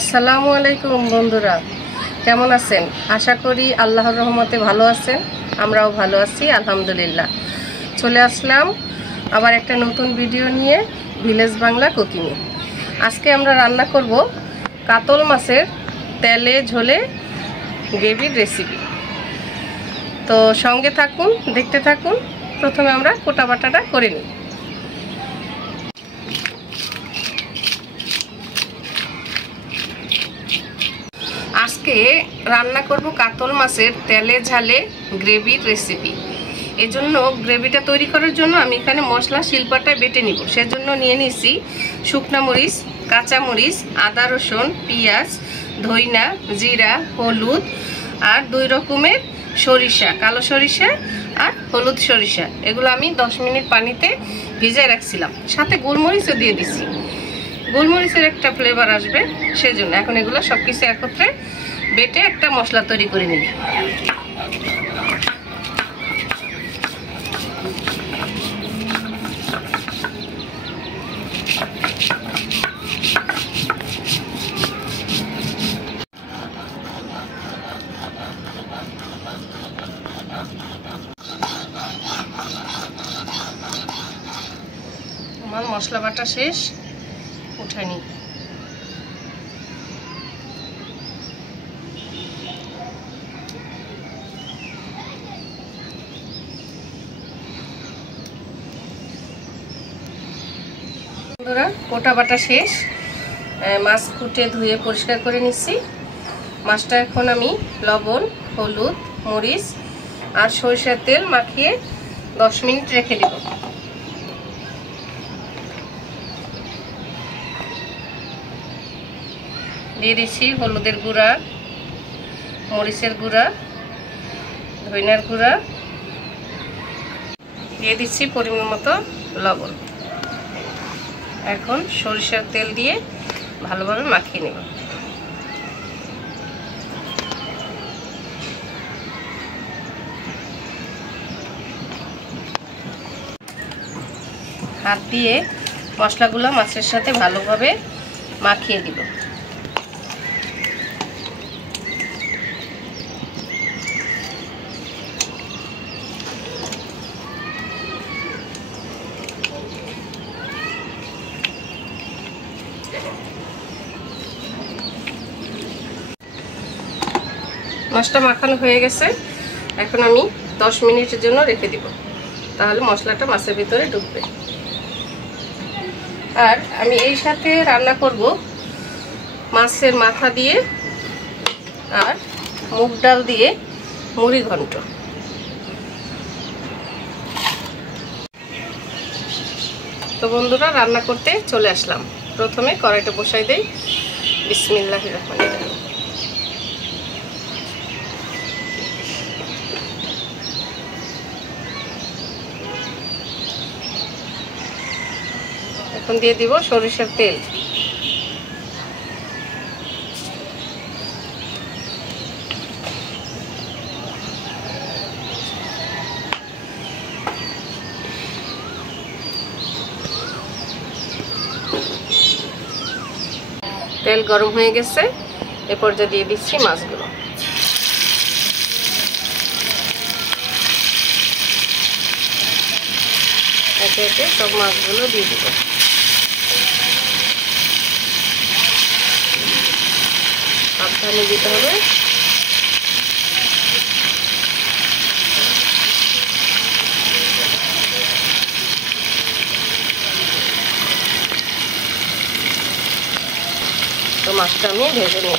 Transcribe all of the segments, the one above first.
আসসালামু আলাইকুম বন্ধুরা, কেমন আছেন? আশা করি আল্লাহর রহমতে ভালো আছেন। আমরাও ভালো আছি আলহামদুলিল্লাহ। চলে আসলাম আবার একটা নতুন ভিডিও নিয়ে, ভিলেজ বাংলা কুকিংয়ে। আজকে আমরা রান্না করব কাতল মাছের তেলে ঝোলে গ্রেভির রেসিপি। তো সঙ্গে থাকুন, দেখতে থাকুন। প্রথমে আমরা কোটা বাটাটা করে নিই। আজকে রান্না করব কাতল মাছের তেলে ঝালে গ্রেভির রেসিপি। এজন্য গ্রেভিটা তৈরি করার জন্য আমি এখানে মশলা শিলপাটায় বেটে নিব। সেজন্য নিয়ে নিয়েছি শুকনা মরিচ, কাঁচা মরিচ, আদা রসুন, পেঁয়াজ, ধইনা, জিরা, হলুদ আর 2 রকমের সরিষা, কালো সরিষা আর হলুদ সরিষা। এগুলো আমি 10 মিনিট পানিতে ভিজায় রাখছিলাম। সাথে গোলমরিচও দিয়ে দিছি, গোলমরিচের একটা ফ্লেভার আসবে সেজন্য। এখন এগুলো সবকিছু একত্রে বেটে একটা মশলা তৈরি করে নিই। আমার মশলা বাটা শেষ, উঠাই নিই। বন্ধুরা, কোটা বাটা শেষ, মাছ কুটে ধুয়ে পরিষ্কার করে নিচ্ছি। মাছটা এখন আমি লবণ, হলুদ, মরিচ আর সরিষার তেল মাখিয়ে 10 মিনিট রেখে দেব। দিয়ে দিচ্ছি হলুদের গুঁড়া, মরিচের গুঁড়া, ধনিয়ার গুঁড়া, দিয়ে দিচ্ছি পরিমাণ মতো লবণ। এখন সরিষার তেল দিয়ে ভালোভাবে মাখিয়ে নেব। হাত দিয়ে মশলাগুলো মাছের সাথে ভালোভাবে মাখিয়ে দিব। মাছটা মাখানো হয়ে গেছে। এখন আমি 10 মিনিটের জন্য রেখে দিব, তাহলে মশলাটা মাছের ভিতরে ঢুকবে। আর আমি এই সাথে রান্না করব মাছের মাথা দিয়ে আর মুগ ডাল দিয়ে মুড়ি ঘন্ট। তো বন্ধুরা, রান্না করতে চলে আসলাম। প্রথমে কড়াইটা বসাই দেই। বিসমিল্লাহির রহমানির রহিম। এখন দিয়ে দিব সরিষার তেল। তেল গরম হয়ে গেছে, এ পর্যায়ে দিয়ে দিচ্ছি মাছগুলো। একে একে সব মাছগুলো দিয়ে দিব। সাবধানে দিতে হবে। তো মাছটা আমি ভেজে নিই।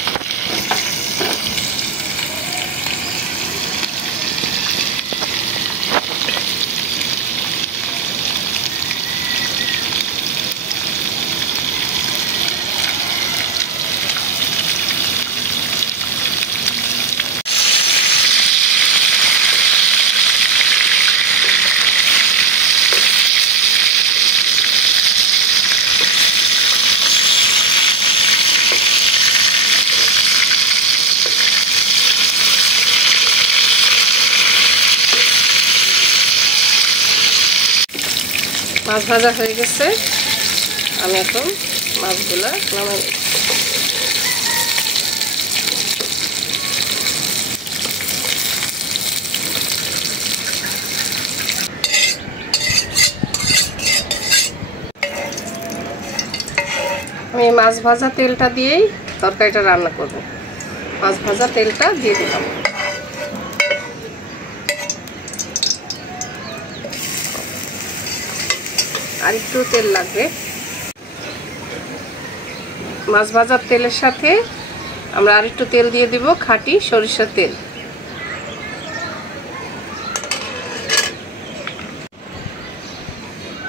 মাছ ভাজা হয়ে গেছে, আমি এখন মাছগুলো নামাই নিচ্ছি। মাছ ভাজা তেলটা দিয়েই তরকারিটা রান্না করব। মাছ ভাজা তেলটা দিয়ে দিলাম। আর একটু তেল লাগবে। মাছ ভাজার তেলের সাথে আমরা আর একটু তেল দিয়ে দিব, খাঁটি সরিষার তেল।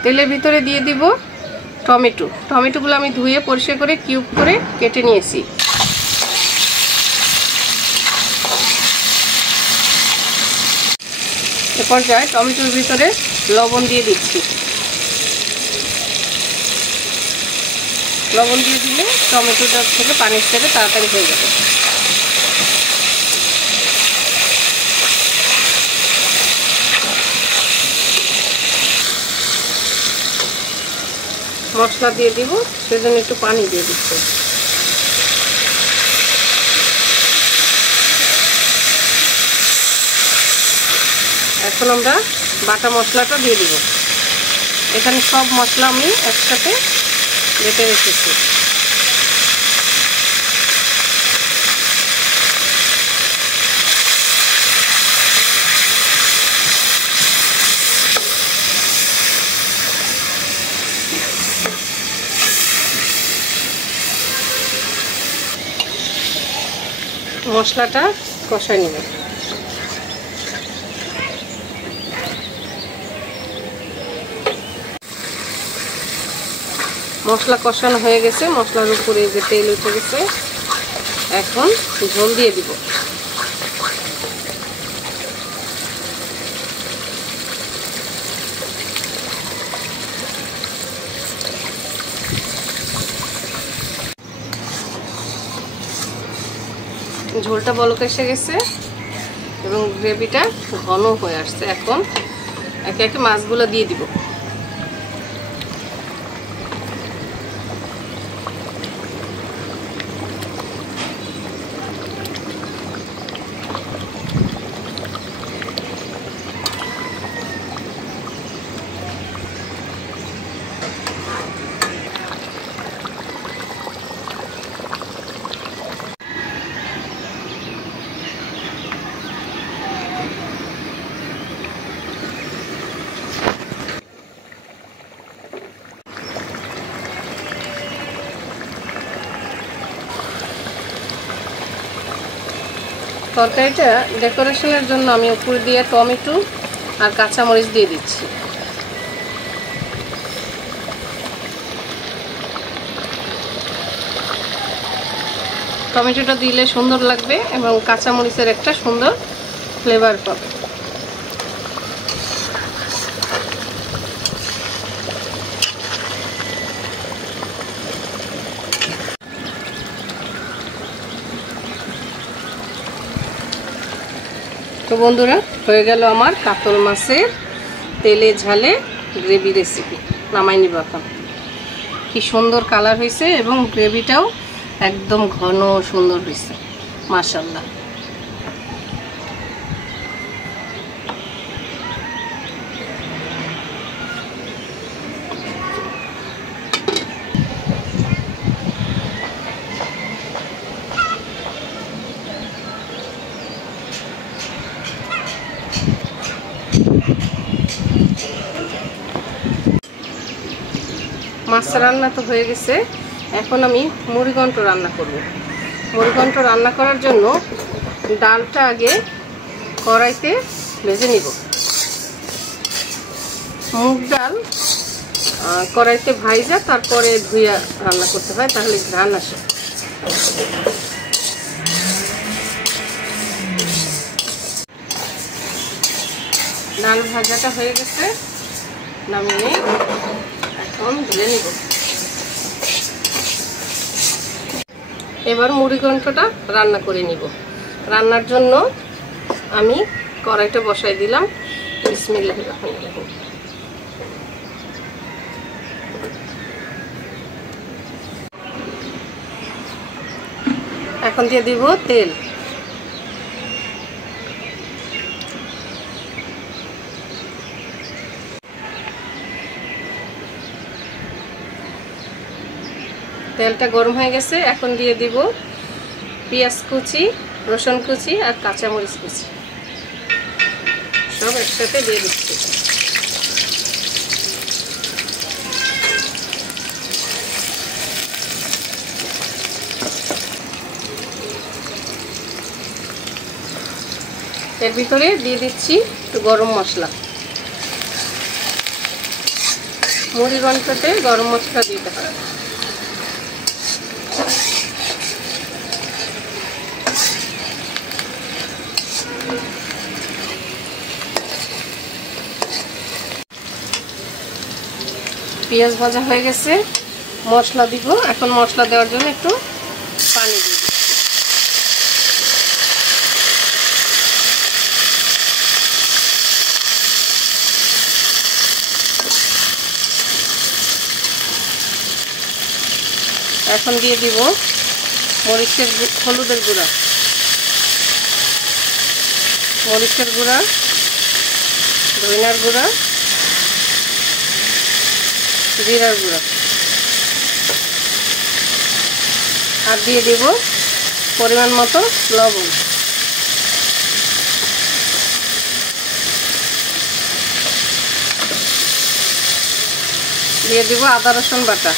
তেলের ভিতরে দিয়ে দিব টমেটো। টমেটোগুলো আমি ধুয়ে পরিষ্কার করে কিউব করে কেটে নিয়েছি। এ পর্যায়ে টমেটোর ভিতরে লবণ দিয়ে দিচ্ছি। লবণ দিয়ে দিলে টমেটোটা থেকে পানি ছেড়ে তাড়াতাড়ি হয়ে যাবে। মশলা দিয়ে দিব, সেজন্য একটু পানি দিয়ে দিচ্ছি। এখন আমরা বাটা মশলাটা দিয়ে দিব। এখানে সব মশলা আমি একসাথে বেটে রেখেছি। মশলাটা কষাই নেব। মশলা কষানো হয়ে গেছে, মশলার উপরে যে তেল উঠে গেছে। এখন ঝোল দিয়ে দিব। ঝোলটা বলক এসে গেছে এবং গ্রেভিটা ঘন হয়ে আসছে। এখন একে একে মাছগুলো দিয়ে দিব। তরকারিটা ডেকোরেশনের জন্য আমি উপর দিয়ে টমেটো আর কাঁচামরিচ দিয়ে দিচ্ছি। টমেটোটা দিলে সুন্দর লাগবে এবং কাঁচামরিচের একটা সুন্দর ফ্লেভার পাবে। তো বন্ধুরা, হয়ে গেল আমার কাতল মাছের তেলে ঝালে গ্রেভি রেসিপি। নামাই নিব এখন। কি সুন্দর কালার হয়েছে এবং গ্রেভিটাও একদম ঘন সুন্দর হয়েছে, মাশাআল্লাহ। মাছ রান্না তো হয়ে গেছে। এখন আমি মুড়িঘণ্ট রান্না করব। মুড়িঘণ্ট রান্না করার জন্য ডালটা আগে কড়াইতে ভেজে নিব। মুগ ডাল কড়াইতে ভাইজা তারপরে ধুইয়া রান্না করতে হয়, তাহলে ঘ্রাণ আসে। ডাল ভাজাটা হয়ে গেছে, নামিয়ে এখন ঢেলে নিব। এবার মুড়িঘণ্টটা রান্না করে নিব। রান্নার জন্য আমি কড়াইটা বসাই দিলাম। বিসমিল্লাহির রহমানির রহিম। এখন দিয়ে দিব তেল। তেলটা গরম হয়ে গেছে, এখন দিয়ে দিব পেঁয়াজ কুচি, রসুন কুচি আর কাঁচামরিচ কুচি, সব একসাথে দিয়ে দিচ্ছি। এর ভিতরে দিয়ে দিচ্ছি একটু গরম মশলা। মুড়ি ঘন্টতে গরম মশলা দিতে হয়। পেঁয়াজ ভাজা হয়ে গেছে, মশলা দিব। এখন মশলা দেওয়ার জন্য একটু পানি দিব। এখন দিয়ে দিব মরিচের হলুদের গুঁড়া, মরিচের গুঁড়া, ধনিয়ার গুঁড়া, জিরার গুঁড়া, আর দিয়ে দিব পরিমাণ মতো লবণ। দিয়ে দিব আদা রসুন বাটা।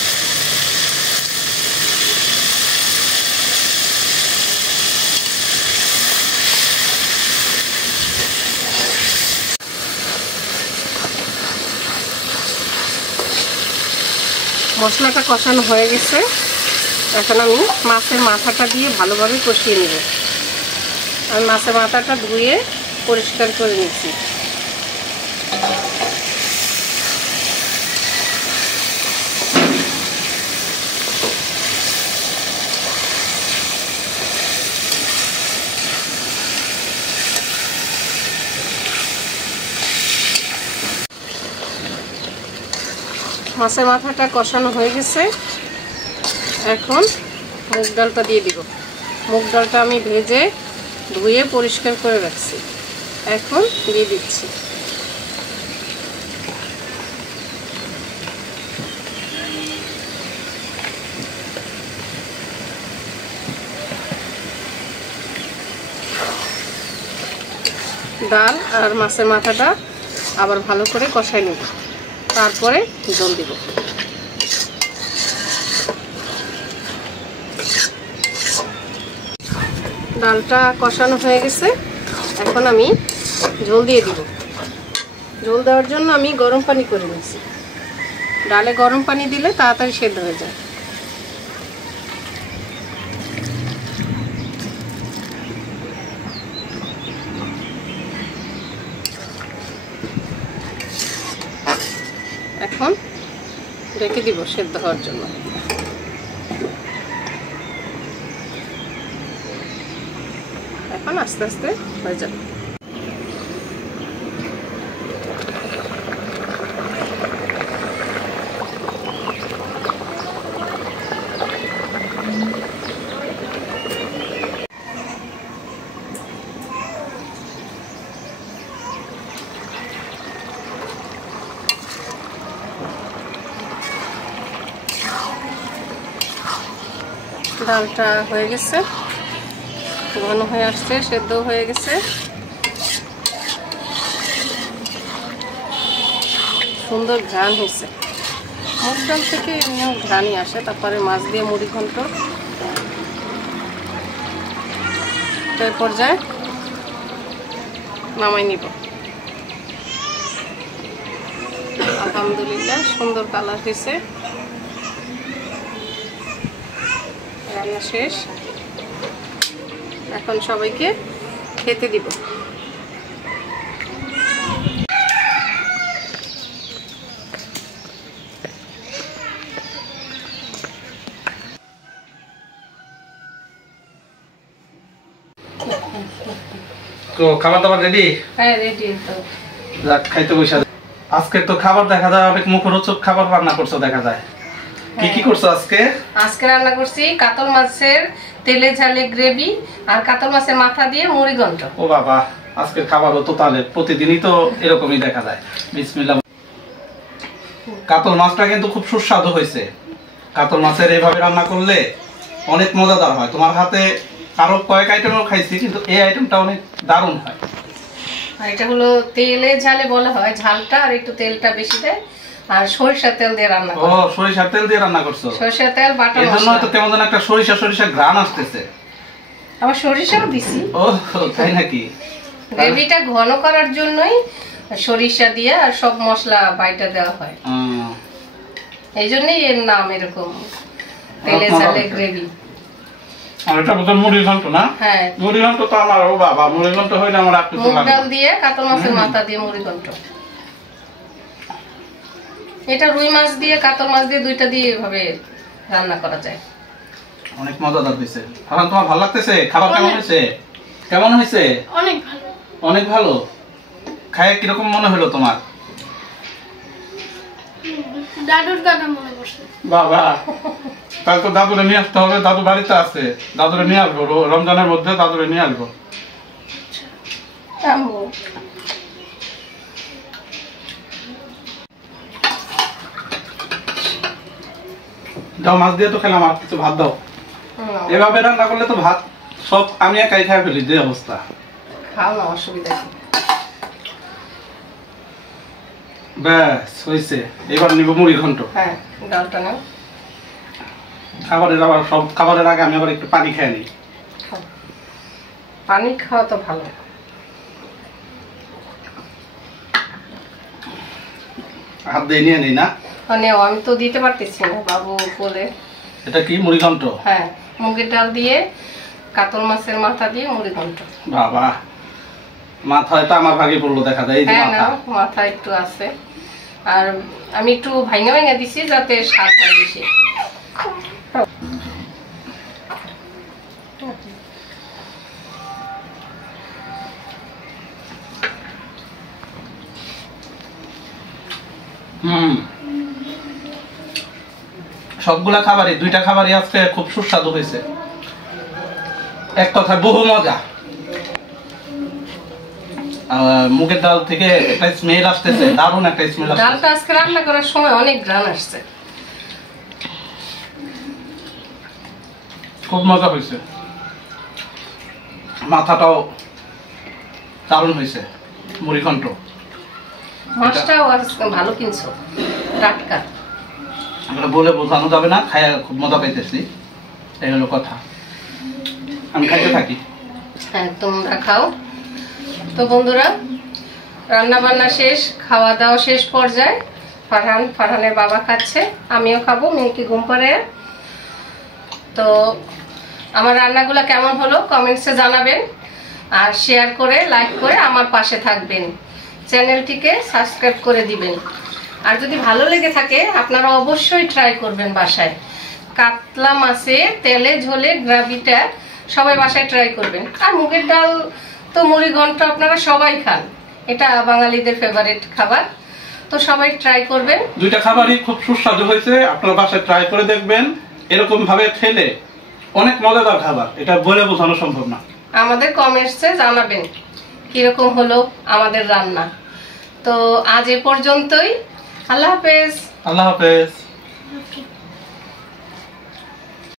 মশলাটা কষানো হয়ে গেছে, এখন আমি মাছের মাথাটা দিয়ে ভালোভাবে কষিয়ে নেব। আমি মাছের মাথাটা ধুয়ে পরিষ্কার করে নিচ্ছি। মাছের মাথাটা কষানো হয়ে গেছে, এখন মুগ ডালটা দিয়ে দিব। মুগ ডালটা আমি ভেজে ধুয়ে পরিষ্কার করে রাখছি, এখন দিয়ে দিচ্ছি। ডাল আর মাছের মাথাটা আবার ভালো করে কষাই নেব, তারপরে জল দিব। ডালটা কষানো হয়ে গেছে, এখন আমি ঝোল দিয়ে দিব। ঝোল দেওয়ার জন্য আমি গরম পানি করে নিয়েছি। ডালে গরম পানি দিলে তাড়াতাড়ি সেদ্ধ হয়ে যায়। এখন রেখে দিব সেদ্ধ হওয়ার জন্য। এখন আস্তে আস্তে হয়ে যাবে। ডালটা হয়ে গেছে, ঘন হয়ে আসছে, সেদ্ধ হয়ে গেছে। সুন্দর ঘ্রাণ হয়েছে। মুগ ডাল থেকে এমনিও ঘ্রাণই আসে। তারপরে মাছ দিয়ে মুড়ি ঘন্ট, এই পর্যায়ে নামাই নিব। আলহামদুলিল্লাহ সুন্দর কালার হয়েছে। রান্না শেষ, এখন সবাইকে খেতে দিব। তো খাবার দাবার রেডি? হ্যাঁ রেডি। তো যাক, খাইতে বসে। আজকে তো খাবার দেখা যায় অনেক মুখরোচক খাবার রান্না করছো দেখা যায়। কি কি করছো আজকে? আজকে রান্না করছি কাতল মাছের তেলে ঝালে গ্রেভি আর কাতল মাছের মাথা দিয়ে মুড়ি ঘন্ট। ও বাবা, আজকের খাবারও তো তাহলে প্রতিদিনই তো এরকমই দেখা যায়। বিসমিল্লাহ। কাতল মাছটা কিন্তু খুব সুস্বাদু হয়েছে। কাতল মাছের এইভাবে রান্না করলে অনেক মজাদার হয়। তোমার হাতে আরো কয়েক আইটেমও খাইছি, কিন্তু এই আইটেমটা অনেক দারুণ হয়। আর এটা হলো তেলে ঝালে বলা হয়, ঝালটা আর একটু তেলটা বেশি দেয়, আর সরিষার তেল দিয়ে রান্না ও করা। সরিষার তেল দিয়ে রান্না করছো? সরিষার তেল বাটা এর জন্য মশলা। তো কেমন যেন একটা সরিষা সরিষা ঘ্রাণ আসতেছে। আবার সরিষাও দিছি। ও তাই নাকি? গ্রেভিটা ঘন করার জন্যই সরিষা দিয়ে আর সব মশলা বাইটা দেওয়া হয়, এই জন্যই এর নাম এরকম, তেলে ঝালে গ্রেভি। আর এটা বোধহয় মুড়ি ঘন্ট না? হ্যাঁ, মুড়ি ঘন্ট তো আমার, ও বাবা, মুড়ি ঘন্ট হইলে আমার আর কিছু মুগ লাগে ডাল না। দিয়ে কাতল মাছের মাথা দিয়ে মুড়ি ঘন্ট। এটা রুই মাছ দিয়ে কাতল মাছ দিয়ে দুইটা দিয়ে এভাবে রান্না করা যায়। অনেক মজাদার দিছে। এখন তোমার ভালো লাগতেছে? খাবার কেমন হয়েছে? কেমন হয়েছে? অনেক ভালো। অনেক ভালো। খায় কিরকম মনে হলো তোমার? দাদুর কথা মনে পড়ছে। বাবা, তাহলে তো দাদুরে নিয়ে আসতে হবে। দাদু বাড়িতে আছে, দাদুরে নিয়ে আসবো। রমজানের মধ্যে দাদুরে নিয়ে আসবো। দাও, মাছ দিয়ে তো খেলাম, আর কিছু ভাত দাও। এভাবে রান্না করলে তো ভাত সব আমি একাই খাই ফেলি, যে অবস্থা। খাও না, অসুবিধা নেই। ব্যাস হয়েছে। এবার নিব মুড়ি ঘন্ট। হ্যাঁ, ডালটা নাও। খাবারের আবার সব খাবারের আগে আমি আবার একটু পানি খেয়ে নিই। পানি খাওয়া তো ভালো। হাত দিয়ে নিয়ে নিই না? মানে আমি তো দিতে পারতেছি না, বাবু বলে। এটা কি মুড়ি ঘন্ট? হ্যাঁ, মুগের ডাল দিয়ে কাতল মাছের মাথা দিয়ে মুড়ি ঘন্ট। বাবা, মাথা এটা আমার ভাগে পড়লো দেখা যায়। এই যে হ্যাঁ, মাথা, না মাথা একটু আছে, আর আমি একটু ভাঙা ভাঙা দিছি যাতে স্বাদ হয় বেশি। সবগুলা খাবারই, দুইটা খাবারই আজকে খুব সুস্বাদু হয়েছে। এক কথায় বহু মজা। মুগের ডাল থেকে একটা স্মেল আসতেছে, দারুণ একটা স্মেল আসছে। ডালটা আজকে রান্না করার সময় অনেক ঘ্রাণ আসছে। খুব মজা হয়েছে। মাথাটাও দারুণ হয়েছে। মুড়ি ঘন্ট। মাছটাও আজকে ভালো কিনছো, টাটকা। আমরা বলে বোঝানো যাবে না, খায় খুব মজা পাইতেছি, এই হলো কথা। আমি খাইতে থাকি। হ্যাঁ, তোমরা খাও। তো বন্ধুরা, রান্না বান্না শেষ, খাওয়া দাওয়া শেষ পর্যায়ে। ফারহানের বাবা খাচ্ছে, আমিও খাবো, মেয়েকে ঘুম পাড়ে। তো আমার রান্নাগুলো কেমন হলো কমেন্টসে জানাবেন, আর শেয়ার করে লাইক করে আমার পাশে থাকবেন, চ্যানেলটিকে সাবস্ক্রাইব করে দিবেন। আর যদি ভালো লেগে থাকে আপনারা অবশ্যই ট্রাই করবেন বাসায়। কাতলা মাছের তেলে ঝোলে গ্রেভিটা সবাই বাসায় ট্রাই করবেন। আর মুগের ডাল তো মুড়ি ঘন্ট আপনারা সবাই খান, এটা বাঙালিদের ফেভারিট খাবার, তো সবাই ট্রাই করবেন। দুইটা খাবারই খুব সুস্বাদু হয়েছে, আপনারা বাসায় ট্রাই করে দেখবেন। এরকম ভাবে খেলে অনেক মজাদার খাবার, এটা বলে বোঝানো সম্ভব না। আমাদের কমেন্টসে জানাবেন কিরকম হলো আমাদের রান্না। তো আজ এ পর্যন্তই। আল্লাহ হাফেজ। আল্লাহ হাফেজ। Okay.